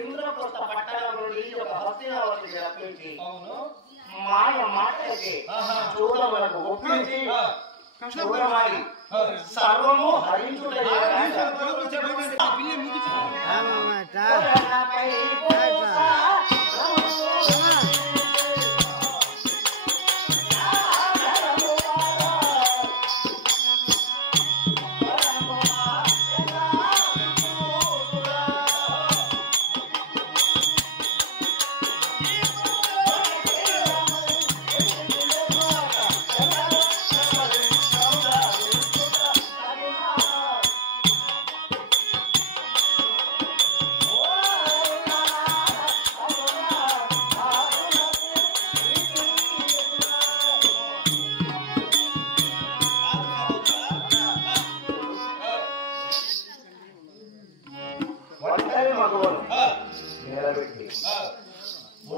ఇంద్రప్రస్థ పట్టణం నుండి ఒక హస్తినావతికి రప్పించి మాయ మాటలకి చూడవలకు ఒప్పించి చూడమాడి సర్వము హరించుటై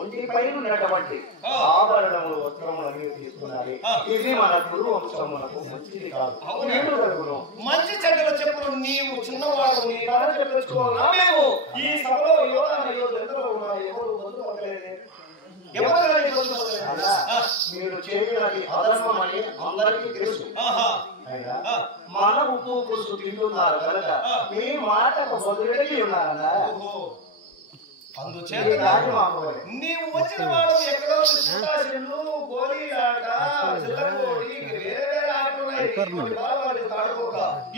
ఒంటిపై ఉన్నటువంటి ఆభరణములు వస్త్రములన్నీ తీసుకున్నాయి. ఇది మన గురు వంశములకు మంచిది కాదు. మంచి చెడ్డలు చెప్పుడు నీవు చిన్నవాడు నీ కథ చెప్పుకోవాలా? మేము ఈ సభలో ఎందరో ఉన్నాయి. ఎవరు బంధుపడలేదు, మీరు చేయడానికి అధర్మం అని అందరికీ తెలుసు. అయినా మన ఉప్పు పులుసు తింటున్నారు కనుక మీ మాటకు బదులెళ్ళి ఉన్నారన్నా. అందుచేత నీవు వచ్చిన వాడు ఎక్కడో గోళీలాట చిల్లకోడి వేరే వేరే ఆటలున్నాయి.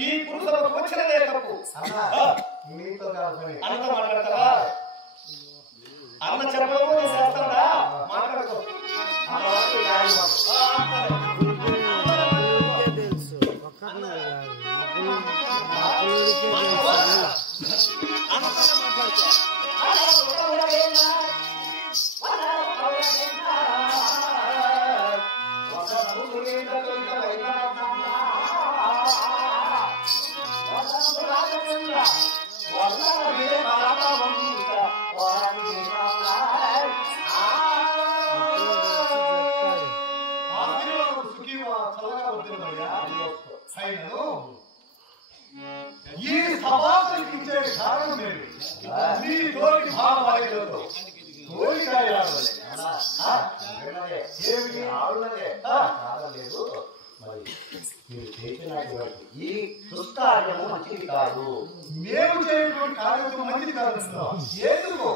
ఈ పురుషులకు వచ్చినదే తప్పు. అంత మాట్లాడతారా? అన్న చెప్పడం చేస్తాడా? మాట్లాడుకో. ఈ సభాకరించే కారణం ఏంటి? నీ తోటి భావవాయిలతో ఈ దుష్కార్యము మంచిది కాదు. మేము చేయటువంటి కార్యము మంచిది కాదు. ఎందుకు?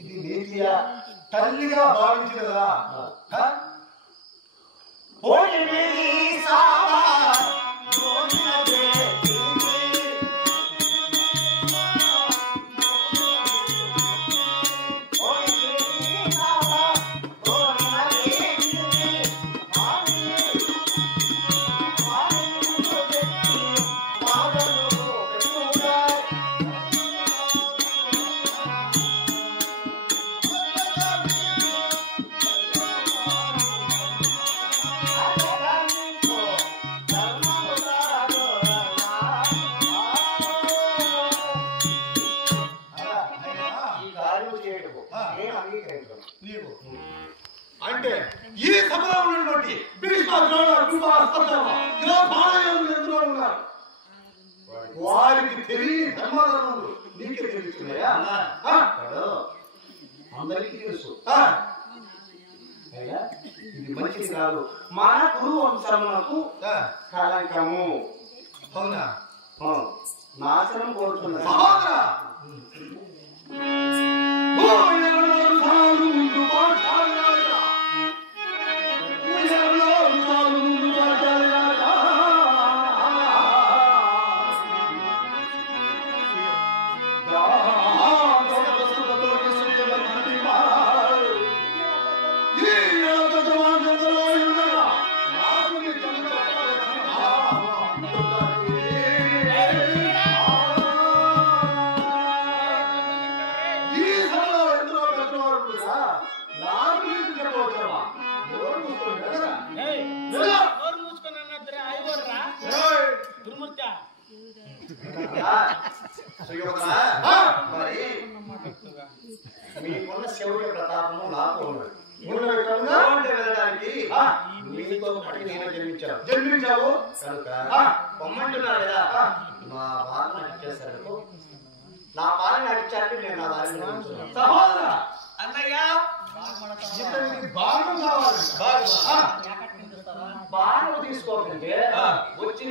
ఇది నీతియా? తల్లిగా భావించినదా? అంటే ఈ సభలో ఉన్నటువంటి వారికి తెలియని ధర్మధర్మములు నీకే తెలుస్తున్నాయా? అందరికీ తెలుసు. ఇది మంచిది కాదు. మన కురు వంశమునకు కలంకము. అవునా? నాశనం కోరుతున్నారు. మీకున్న శౌర్య ప్రతాపము నాకు వెళ్ళడానికి మీతో పాటు నేను జన్మించావు కనుక పొమ్మంటున్నారు కదా. మా బాధ నాకు ఇచ్చేసారు. నా బాధ నాకు ఇచ్చారంటే నేను నా దారి సహోదర అన్నయ్య బాగా కావాలి. బాగా తీసుకోవాలంటే వచ్చిన